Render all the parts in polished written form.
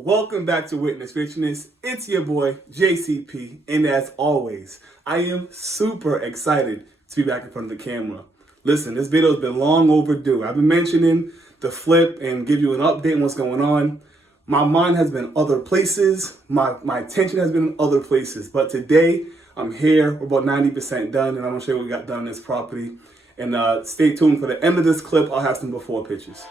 Welcome back to Witness Richness. It's your boy JCP, and as always, I am super excited to be back in front of the camera. Listen, this video has been long overdue. I've been mentioning the flip and give you an update on what's going on. My mind has been other places. My attention has been in other places. But today, I'm here. We're about 90% done, and I'm going to show you what we got done on this property. And stay tuned for the end of this clip. I'll have some before pictures.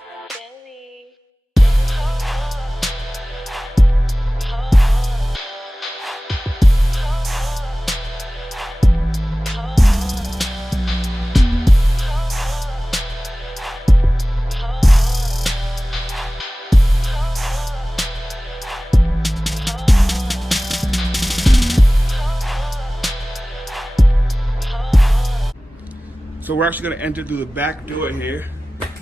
So we're actually gonna enter through the back door here.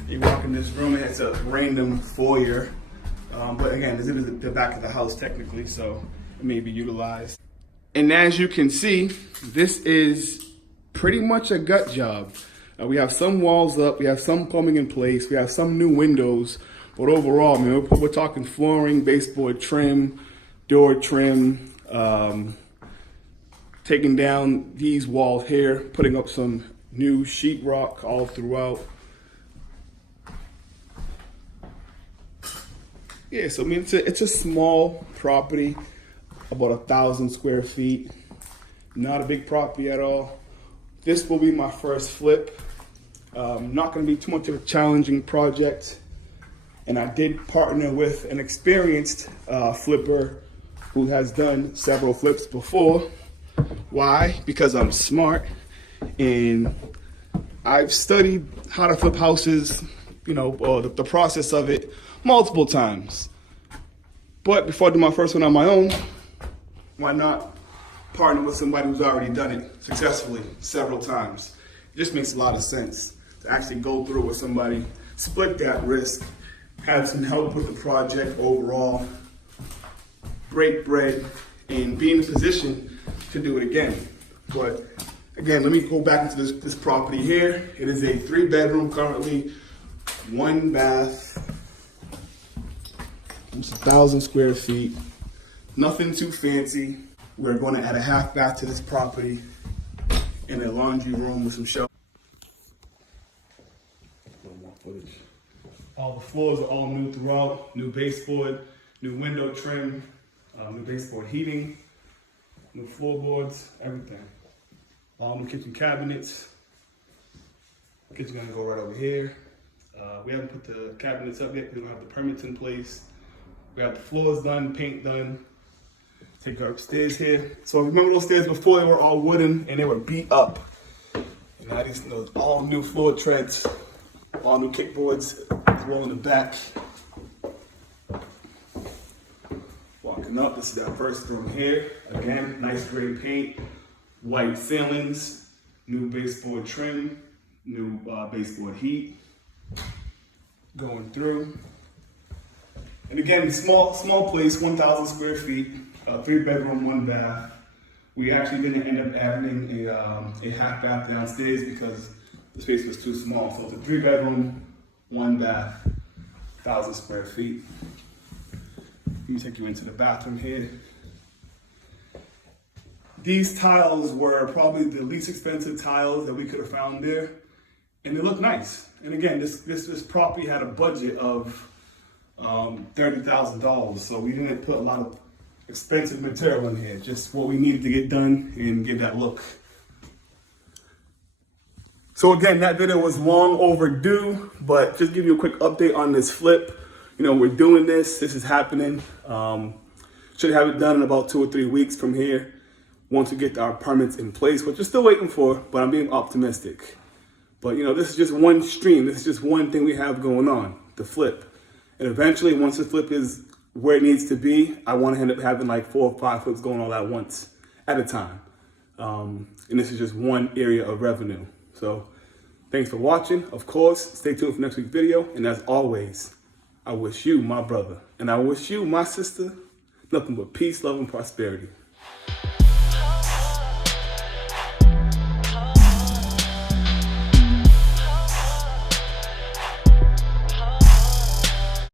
You walk in this room, it's a random foyer. But again, this is the back of the house technically, so it may be utilized. And as you can see, this is pretty much a gut job. We have some walls up, we have some plumbing in place, we have some new windows, but overall, I mean, we're talking flooring, baseboard trim, door trim, taking down these walls here, putting up some new sheetrock all throughout. Yeah, so I mean, it's a small property, about 1,000 square feet. Not a big property at all. This will be my first flip. Not gonna be too much of a challenging project. And I did partner with an experienced flipper who has done several flips before. Why? Because I'm smart. And I've studied how to flip houses, or the process of it multiple times. But before I do my first one on my own, why not partner with somebody who's already done it successfully several times? It just makes a lot of sense to actually go through with somebody, split that risk, have some help with the project overall, break bread, and be in a position to do it again. But again, let me go back into this property here. It is a 3-bedroom currently, 1 bath, almost 1,000 square feet. Nothing too fancy. We're going to add a half bath to this property and a laundry room with some shelves. A little more footage. All the floors are all new throughout. New baseboard, new window trim, new baseboard heating, new floorboards, everything. All new kitchen cabinets. Kitchen's gonna go right over here. We haven't put the cabinets up yet because we don't have the permits in place. We have the floors done, paint done. Take our upstairs here. So remember those stairs before, they were all wooden and they were beat up. And now these all new floor treads, all new kickboards, as well in the back. Walking up, this is our first room here. Again, nice gray paint. White ceilings, new baseboard trim, new baseboard heat. Going through. And again, small place, 1,000 square feet, 3-bedroom, 1 bath. We actually didn't end up adding a half bath downstairs because the space was too small. So it's a 3-bedroom, 1 bath, 1,000 square feet. Let me take you into the bathroom here. These tiles were probably the least expensive tiles that we could have found there, and they look nice. And again, this property had a budget of $30,000, so we didn't put a lot of expensive material in here, just what we needed to get done and get that look. So again, that video was long overdue, but just give you a quick update on this flip. We're doing this is happening. Should have it done in about 2 or 3 weeks from here, once we get our permits in place, which we're still waiting for, but I'm being optimistic. But this is just one stream. This is just one thing we have going on, the flip. And eventually, once the flip is where it needs to be, I want to end up having like 4 or 5 flips going all at once, at a time. And this is just one area of revenue. So thanks for watching. Of course, stay tuned for next week's video. And as always, I wish you, my brother, and I wish you, my sister, nothing but peace, love, and prosperity.